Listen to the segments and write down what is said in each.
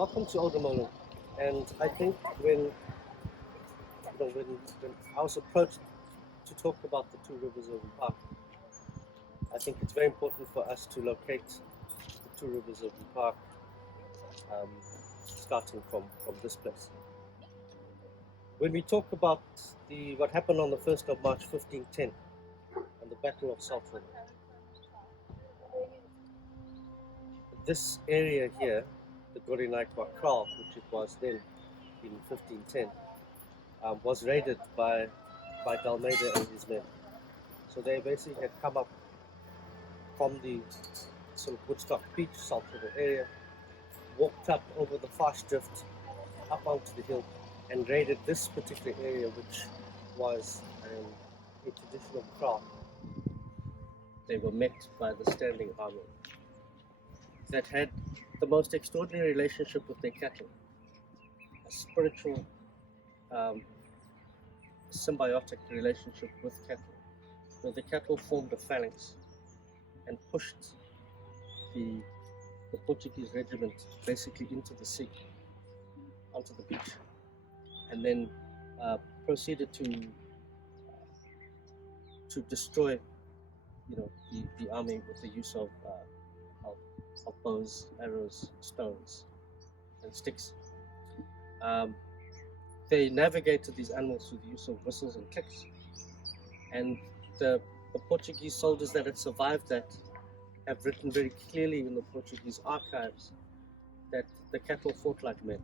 Welcome to Oldemolo. And I think when I was approached to talk about the two rivers of the park, I think it's very important for us to locate the two rivers of the park, starting from this place. When we talk about what happened on the 1st of March 1510 and the Battle of Salt River, this area here, the Ä'UriÄ'ekua kraal, which it was then in 1510, was raided by de Almeida and his men. So they basically had come up from the sort of Woodstock Beach, Salt River area, walked up over the fast drift, up onto the hill, and raided this particular area, which was a traditional kraal. They were met by the standing army that had the most extraordinary relationship with their cattle, a spiritual, symbiotic relationship with cattle, where the cattle formed a phalanx and pushed the Portuguese regiment basically into the sea, onto the beach, and then proceeded to destroy, the army with the use of bows, arrows, stones, and sticks. They navigated these animals through the use of whistles and kicks, and the Portuguese soldiers that had survived that have written very clearly in the Portuguese archives that the cattle fought like men.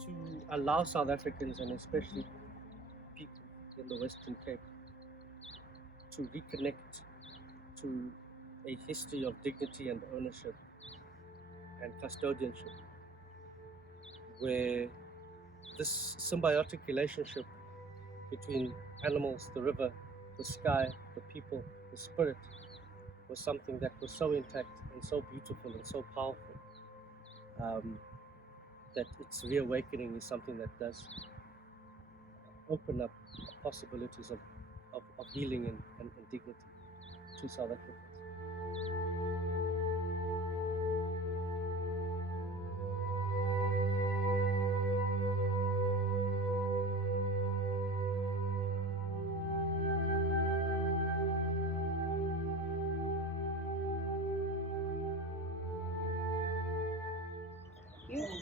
To allow South Africans, and especially people in the Western Cape, to reconnect to a history of dignity and ownership and custodianship, where this symbiotic relationship between animals, the river, the sky, the people, the spirit, was something that was so intact and so beautiful and so powerful, that its reawakening is something that does open up possibilities of healing and dignity to South Africans.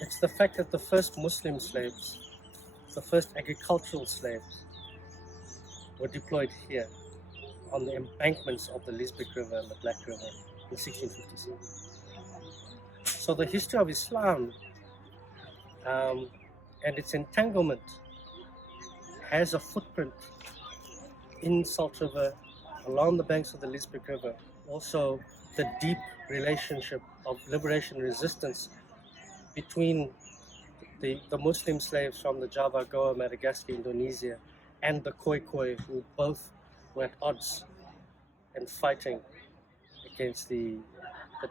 It's the fact that the first Muslim slaves, the first agricultural slaves, were deployed here on the embankments of the Lisbeth River and the Black River in 1657. So the history of Islam and its entanglement has a footprint in Salt River, along the banks of the Lisbeth River. Also, the deep relationship of liberation and resistance between the Muslim slaves from the Java, Goa, Madagascar, Indonesia, and the Khoi, who both were at odds and fighting against the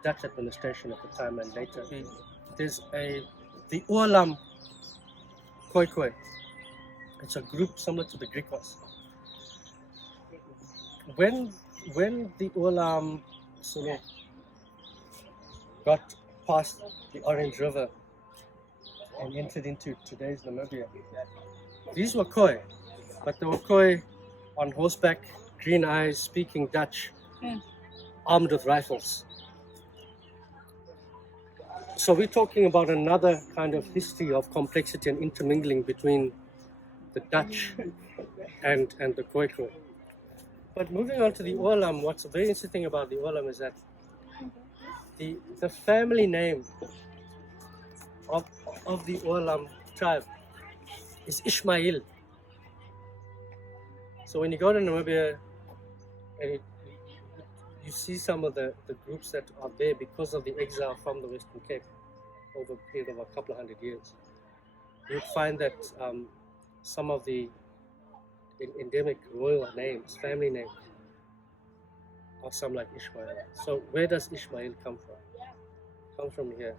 Dutch administration at the time and later. There's the Ualam Khoi. It's a group similar to the Griquas. When the Ualam sort of got past the Orange River and entered into today's Namibia, these were Khoi, but they were Khoi on horseback, green eyes, speaking Dutch, armed with rifles. So we're talking about another kind of history of complexity and intermingling between the Dutch and the Khoi. But moving on to the Olam, what's very interesting about the Olam is that the family name of the Olam tribe is Ishmael. So when you go to Namibia and you see some of the groups that are there because of the exile from the Western Cape over a period of a couple of hundred years, you'd find that some of the endemic royal names, family names, are some like Ishmael. So where does Ishmael come from? Comes from here.